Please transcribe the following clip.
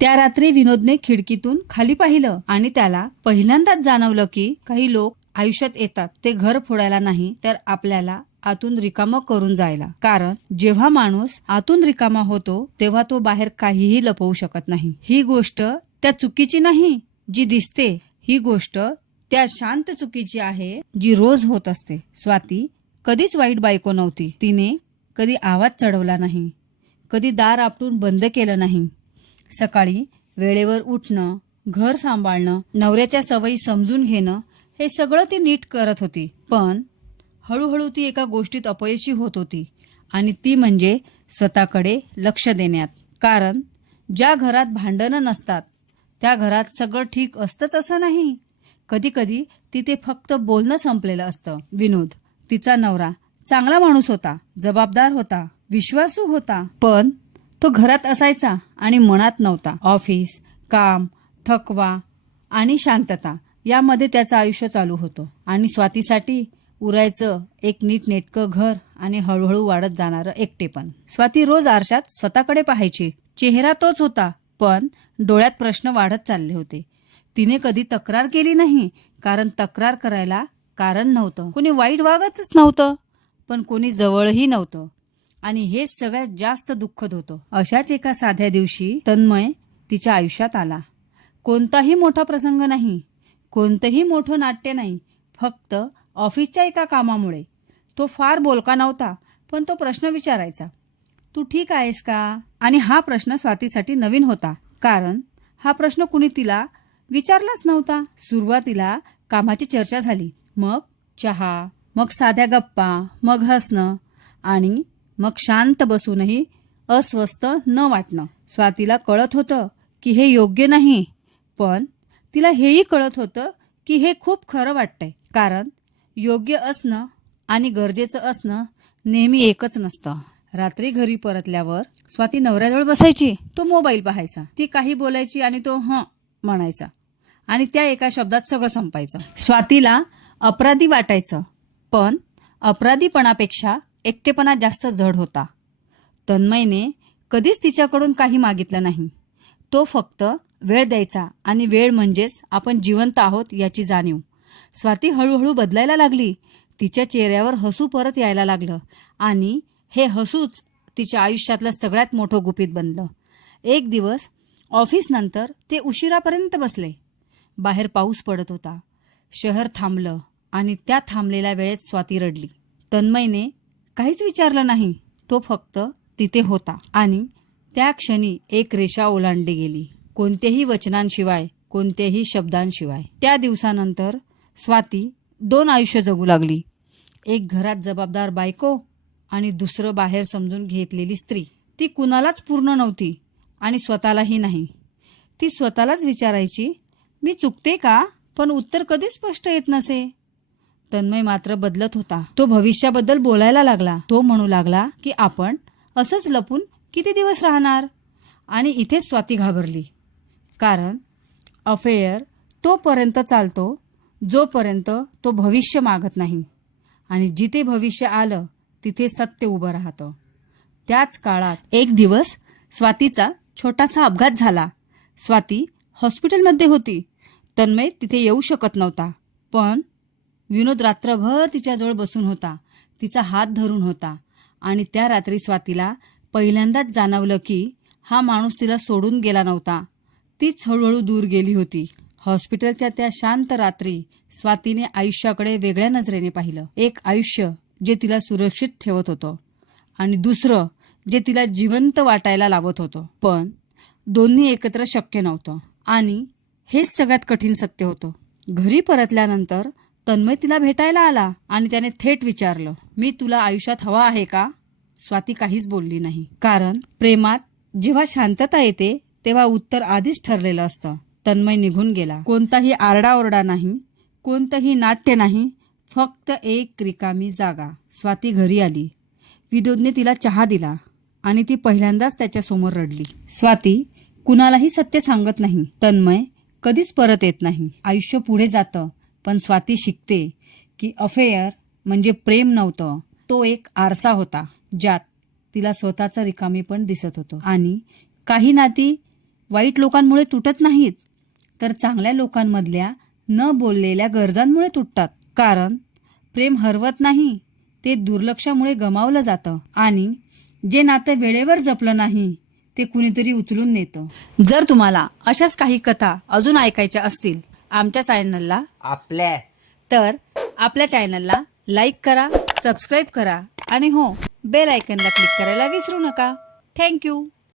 त्या रात्री विनोदने खिडकीतून खाली पाहिलं आणि त्याला पहिल्यांदाच जाणवलं की काही लोक आयुष्यात येतात. ते घर फोडायला नाही तर आपल्याला आतून रिकामा करून जायला. कारण जेव्हा माणूस आतून रिकामा होतो तेव्हा तो बाहेर काहीही लपवू शकत नाही. ही गोष्ट त्या चुकीची नाही जी दिसते. ही गोष्ट त्या शांत चुकीची आहे जी रोज होत असते. स्वाती कधीच वाईट बायको नव्हती. तिने कधी आवाज चढवला नाही. कधी दार आपटून बंद केलं नाही. सकाळी वेळेवर उठणं घर सांभाळणं नवऱ्याच्या सवयी समजून घेणं हे सगळं ती नीट करत होती. पण हळूहळू ती एका गोष्टीत अपयशी होत होती आणि ती म्हणजे स्वतःकडे लक्ष देण्यात. कारण ज्या घरात भांडणं नसतात त्या घरात सगळं ठीक असतंच असं नाही. कधी कधी तिथे फक्त बोलणं संपलेलं असतं. विनोद तिचा नवरा चांगला माणूस होता जबाबदार होता विश्वासू होता. पण तो घरात असायचा आणि मनात नव्हता. ऑफिस काम थकवा आणि शांतता यामध्ये त्याचं आयुष्य चालू होतं. आणि स्वातीसाठी उरायचं एक नीटनेटकं घर आणि हळूहळू वाढत जाणारं एकटेपण स्वाती रोज आरशात स्वतःकडे पाहायची. चेहरा तोच होता पण डोळ्यात प्रश्न वाढत चालले होते. तिने कधी तक्रार केली नाही कारण तक्रार करायला कारण नव्हतं. कोणी वाईट वागतच नव्हतं पण कोणी जवळही नव्हतं. आणि हेच सगळ्यात जास्त दुःखद होतं. अशाच एका साध्या दिवशी तन्मय तिच्या आयुष्यात आला. कोणताही मोठा प्रसंग नाही. कोणतंही मोठं नाट्य नाही. फक्त ऑफिसच्या एका कामामुळे. तो फार बोलका नव्हता पण तो प्रश्न विचारायचा. तू ठीक आहेस का? आणि हा प्रश्न स्वातीसाठी नवीन होता कारण हा प्रश्न कुणी तिला विचारलाच नव्हता. सुरुवातीला कामाची चर्चा झाली. मग चहा मग साध्या गप्पा मग हसणं आणि मग शांत बसूनही अस्वस्थ न वाटणं. स्वातीला कळत होतं की हे योग्य नाही पण तिला हेही कळत होतं की हे खूप खरं वाटतंय. कारण योग्य असणं आणि गरजेचं असणं नेहमी एकच नसतं. रात्री घरी परतल्यावर स्वाती नवऱ्याजवळ बसायची. तो मोबाईल पाहायचा. ती काही बोलायची आणि तो हं म्हणायचा. आणि त्या एका शब्दात सगळं संपायचं. स्वातीला अपराधी वाटायचं. पण अपराधीपणापेक्षा एकटेपणा जास्त जड होता. तन्मयने कधीच तिच्याकडून काही मागितलं नाही. तो फक्त वेळ द्यायचा आणि वेळ म्हणजेच आपण जिवंत आहोत याची जाणीव. स्वाती हळूहळू बदलायला लागली. तिच्या चेहऱ्यावर हसू परत यायला लागलं आणि हे हसूच तिच्या आयुष्यातलं सगळ्यात मोठं गुपित बनलं. एक दिवस ऑफिसनंतर ते उशिरापर्यंत बसले. बाहेर पाऊस पडत होता. शहर थांबलं आणि त्या थांबलेल्या वेळेत स्वाती रडली. तन्मयने काहीच विचारलं नाही. तो फक्त तिथे होता आणि त्या क्षणी एक रेषा ओलांडली गेली. कोणत्याही वचनांशिवाय कोणत्याही शब्दांशिवाय. त्या दिवसानंतर स्वाती दोन आयुष्य जगू लागली. एक घरात जबाबदार बायको आणि दुसरं बाहेर समजून घेतलेली स्त्री. ती कुणालाच पूर्ण नव्हती आणि स्वतःलाही नाही. ती स्वतःलाच विचारायची मी चुकते का? पण उत्तर कधीच स्पष्ट येत नसे? तन्मय मात्र बदलत होता. तो भविष्याबद्दल बोलायला लागला. तो म्हणू लागला की आपण असंच लपून किती दिवस राहणार? आणि इथेच स्वाती घाबरली. कारण अफेअर तोपर्यंत चालतो जोपर्यंत तो भविष्य मागत नाही. आणि जिथे भविष्य आलं तिथे सत्य उभं राहतं. त्याच काळात एक दिवस स्वातीचा छोटासा अपघात झाला. स्वाती हॉस्पिटलमध्ये होती. तन्मय तिथे येऊ शकत नव्हता. पण विनोद रात्रभर तिच्याजवळ बसून होता. तिचा हात धरून होता. आणि त्या रात्री स्वातीला पहिल्यांदाच जाणवलं की हा माणूस तिला सोडून गेला नव्हता. तीच हळूहळू दूर गेली होती. हॉस्पिटलच्या त्या शांत रात्री स्वातीने आयुष्याकडे वेगळ्या नजरेने पाहिलं. एक आयुष्य जे तिला सुरक्षित ठेवत होतं आणि दुसरं जे तिला जिवंत वाटायला लावत होतं. पण दोन्ही एकत्र शक्य नव्हतं. आणि हेच सगळ्यात कठीण सत्य होतं. घरी परतल्यानंतर तन्मय तिला भेटायला आला आणि त्याने थेट विचारलं मी तुला आयुष्यात हवा आहे का? स्वाती काहीच बोलली नाही. कारण प्रेमात जेव्हा शांतता येते तेव्हा उत्तर आधीच ठरलेलं असतं. तन्मय निघून गेला. कोणताही आरडाओरडा नाही कोणतंही नाट्य नाही फक्त एक रिकामी जागा. स्वाती घरी आली. विनोदने तिला चहा दिला आणि ती पहिल्यांदाच त्याच्यासमोर रडली. स्वाती कुणालाही सत्य सांगत नाही. तन्मय कधीच परत येत नाही. आयुष्य पुढे जातं. पण स्वाती शिकते की अफेअर म्हणजे प्रेम नव्हतं. तो एक आरसा होता ज्यात तिला स्वतःचा रिकामी पण दिसत होतो. आणि काही नाती वाईट लोकांमुळे तुटत नाहीत तर चांगल्या लोकांमधल्या न बोललेल्या गरजांमुळे तुटतात. कारण प्रेम हरवत नाही ते दुर्लक्षामुळे गमावलं जातं. आणि जे नातं वेळेवर जपलं नाही ते कुणीतरी उचलून नेतं. जर तुम्हाला अशाच काही कथा अजून ऐकायच्या असतील आमच्या चॅनलला. आपल्या. तर आपल्या चॅनलला लाईक करा सबस्क्राईब करा आणि हो बेल आयकनला क्लिक करायला विसरू नका. थँक्यू.